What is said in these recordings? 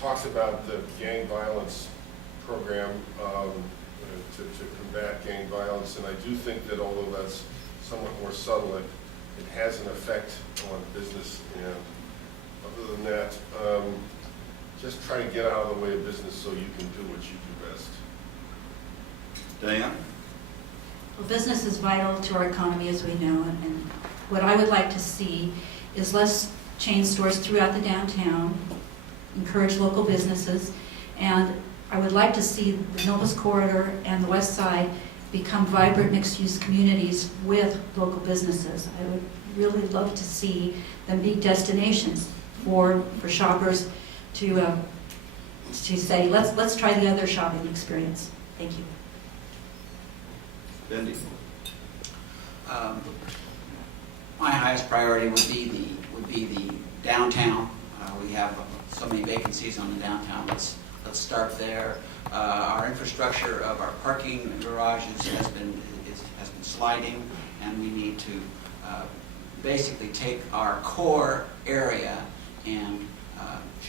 talks about the gang violence program to combat gang violence, and I do think that although that's somewhat more subtle, it has an effect on business. And other than that, just try to get out of the way of business so you can do what you do best. Diane? Well, business is vital to our economy, as we know, and what I would like to see is less chain stores throughout the downtown, encourage local businesses, and I would like to see the Novus Corridor and the West Side become vibrant mixed-use communities with local businesses. I would really love to see them be destinations for shoppers to say, let's try the other shopping experience. Thank you. Bendy? My highest priority would be the downtown. We have so many vacancies on the downtown. Let's start there. Our infrastructure of our parking garages has been sliding, and we need to basically take our core area and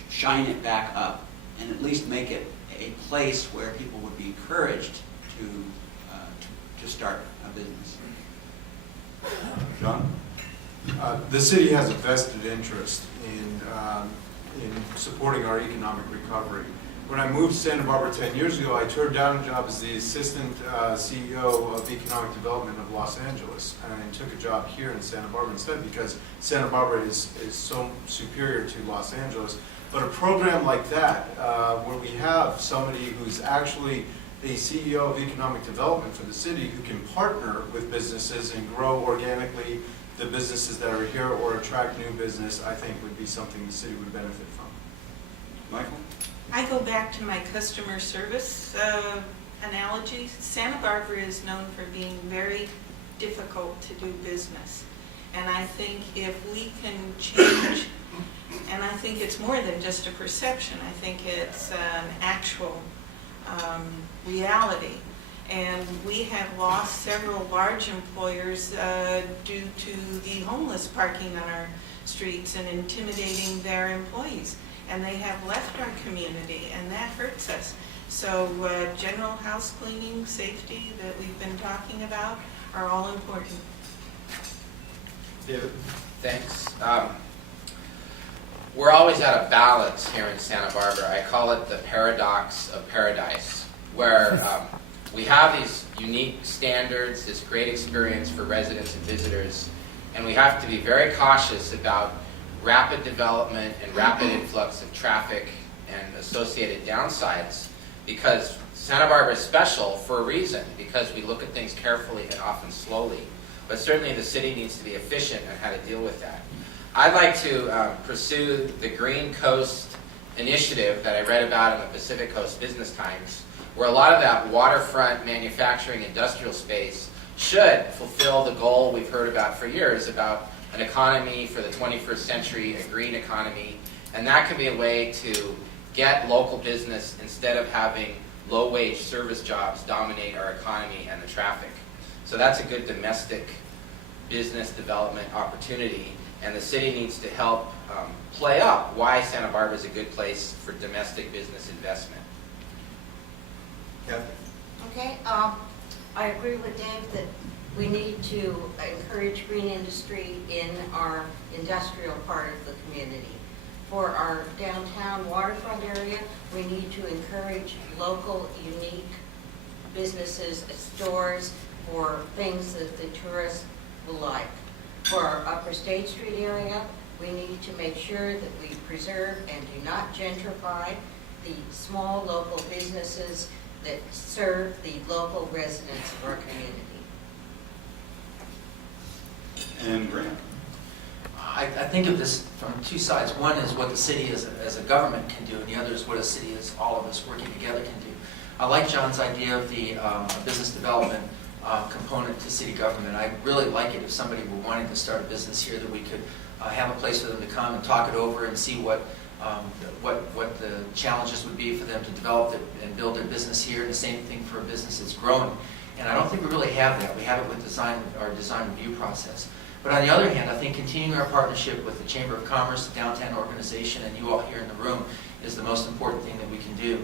shine it back up, and at least make it a place where people would be encouraged to start a business. John? The city has a vested interest in supporting our economic recovery. When I moved to Santa Barbara 10 years ago, I turned down a job as the assistant CEO of economic development of Los Angeles, and I took a job here in Santa Barbara instead because Santa Barbara is so superior to Los Angeles. But a program like that, where we have somebody who's actually a CEO of economic development for the city who can partner with businesses and grow organically the businesses that are here or attract new business, I think would be something the city would benefit from. Michael? I go back to my customer service analogy. Santa Barbara is known for being very difficult to do business. And I think if we can change, and I think it's more than just a perception, I think it's an actual reality. And we have lost several large employers due to the homeless parking on our streets and intimidating their employees. And they have left our community, and that hurts us. So general house cleaning, safety that we've been talking about are all important. David? Thanks. We're always at a balance here in Santa Barbara. I call it the paradox of paradise, where we have these unique standards, this great experience for residents and visitors, and we have to be very cautious about rapid development and rapid influx of traffic and associated downsides, because Santa Barbara is special for a reason, because we look at things carefully and often slowly. But certainly the city needs to be efficient in how to deal with that. I'd like to pursue the Green Coast initiative that I read about in the Pacific Coast Business Times, where a lot of that waterfront manufacturing industrial space should fulfill the goal we've heard about for years about an economy for the 21st century, a green economy, and that could be a way to get local business instead of having low-wage service jobs dominate our economy and the traffic. So that's a good domestic business development opportunity, and the city needs to help play up why Santa Barbara is a good place for domestic business investment. Kathy? Okay, I agree with Dave that we need to encourage green industry in our industrial part of the community. For our downtown waterfront area, we need to encourage local, unique businesses, stores, for things that the tourists will like. For our Upper State Street area, we need to make sure that we preserve and do not gentrify the small local businesses that serve the local residents of our community. And Grant? I think of this from two sides. One is what the city as a government can do, and the other is what a city as all of us working together can do. I like John's idea of the business development component to city government. I really like it if somebody were wanting to start a business here, that we could have a place for them to come and talk it over and see what the challenges would be for them to develop it and build their business here, and the same thing for a business that's growing. And I don't think we really have that. We have it with our design review process. But on the other hand, I think continuing our partnership with the Chamber of Commerce, the downtown organization, and you all here in the room is the most important thing that we can do.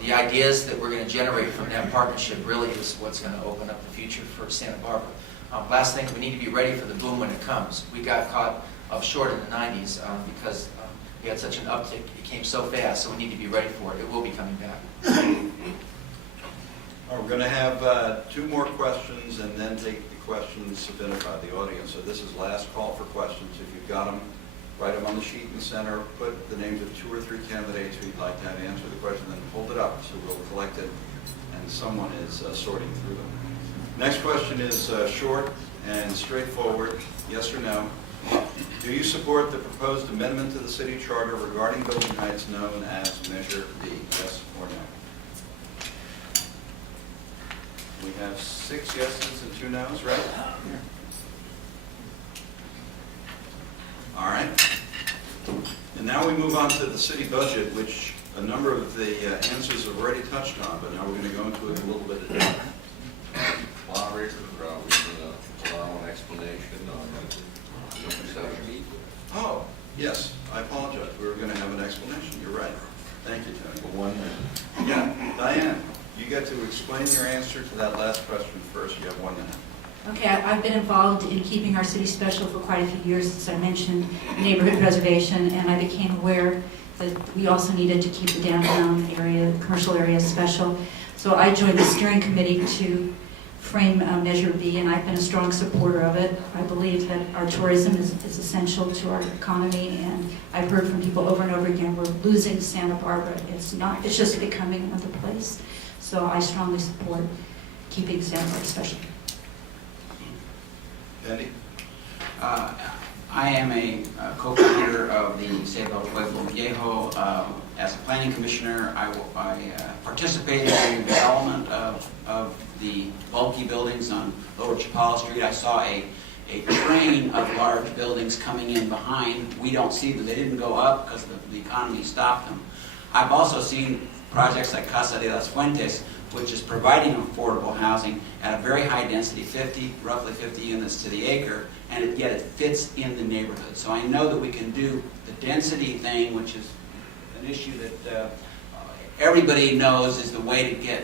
The ideas that we're going to generate from that partnership really is what's going to open up the future for Santa Barbara. Last thing, we need to be ready for the boom when it comes. We got caught up short in the 90s because we had such an uptick. It came so fast, so we need to be ready for it. It will be coming back. We're going to have 2 more questions and then take the questions submitted by the audience. So this is last call for questions. If you've got them, write them on the sheet in the center, put the names of 2 or 3 candidates who you'd like to have answer the question, then hold it up so we'll collect it and someone is sorting through them. Next question is short and straightforward, yes or no. Do you support the proposed amendment to the city charter regarding building heights known as Measure B, yes or no? We have 6 yeses and 2 nos, right? All right. And now we move on to the city budget, which a number of the answers have already touched on, but now we're going to go into it a little bit of depth. Moderator, we can allow an explanation on number 7. Oh, yes, I apologize. We were going to have an explanation. You're right. Thank you, Tony. For 1 minute. Yeah, Diane, you get to explain your answer to that last question first. You have 1 minute. Okay, I've been involved in keeping our city special for quite a few years, as I mentioned, neighborhood preservation, and I became aware that we also needed to keep the downtown area, the commercial area special. So I joined the steering committee to frame Measure B, and I've been a strong supporter of it. I believe that our tourism is essential to our economy, and I've heard from people over and over again, we're losing Santa Barbara. It's just becoming another place. So I strongly support keeping Santa Barbara special. Andy? I am a co-founder of the Save El Pueblo Viejo. As a planning commissioner, I participated in the development of the bulky buildings on Lower Chapala Street. I saw a train of large buildings coming in behind. We don't see them. They didn't go up because the economy stopped them. I've also seen projects like Casa de las Fuentes, which is providing affordable housing at a very high density, roughly 50 units to the acre, and yet it fits in the neighborhood. So I know that we can do the density thing, which is an issue that everybody knows is the way to get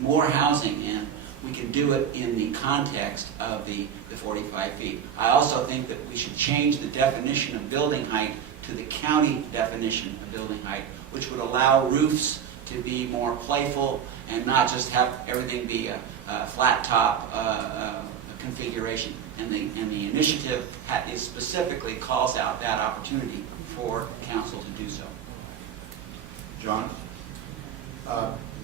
more housing in. We can do it in the context of the 45 feet. I also think that we should change the definition of building height to the county definition of building height, which would allow roofs to be more playful and not just have everything be a flat top configuration. And the initiative specifically calls out that opportunity for council to do so. John?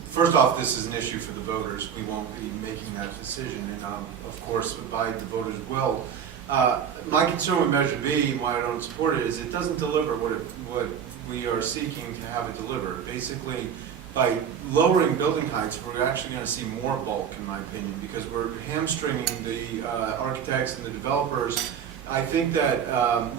First off, this is an issue for the voters. We won't be making that decision, and of course, abide the voters' will. My concern with Measure B, and why I don't support it, is it doesn't deliver what we are seeking to have it deliver. Basically, by lowering building heights, we're actually going to see more bulk, in my opinion, because we're hamstringing the architects and the developers. I think that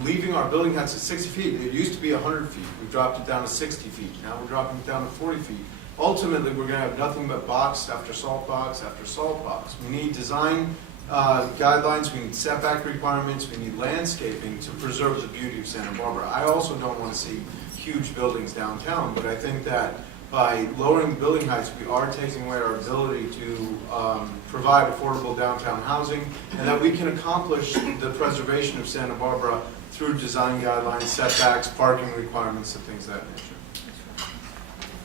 leaving our building heights at 60 feet, it used to be 100 feet. We've dropped it down to 60 feet. Now we're dropping it down to 40 feet. Ultimately, we're going to have nothing but box after salt box after salt box. We need design guidelines, we need setback requirements, we need landscaping to preserve the beauty of Santa Barbara. I also don't want to see huge buildings downtown, but I think that by lowering the building heights, we are taking away our ability to provide affordable downtown housing, and that we can accomplish the preservation of Santa Barbara through design guidelines, setbacks, parking requirements, and things of that nature.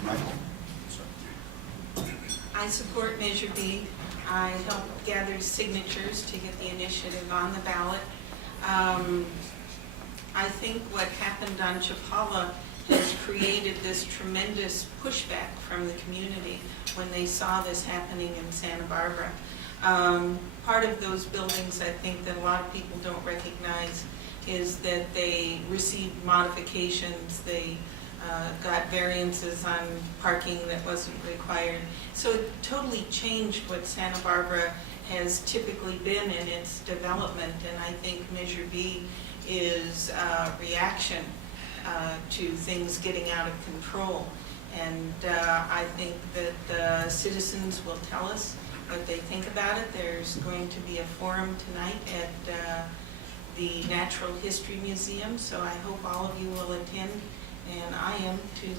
Michael? I support Measure B. I helped gather signatures to get the initiative on the ballot. I think what happened on Chapala has created this tremendous pushback from the community when they saw this happening in Santa Barbara. Part of those buildings, I think, that a lot of people don't recognize is that they received modifications, they got variances on parking that wasn't required. So it totally changed what Santa Barbara has typically been in its development, and I think Measure B is a reaction to things getting out of control. And I think that the citizens will tell us what they think about it. There's going to be a forum tonight at the Natural History Museum, so I hope all of you will attend and I am to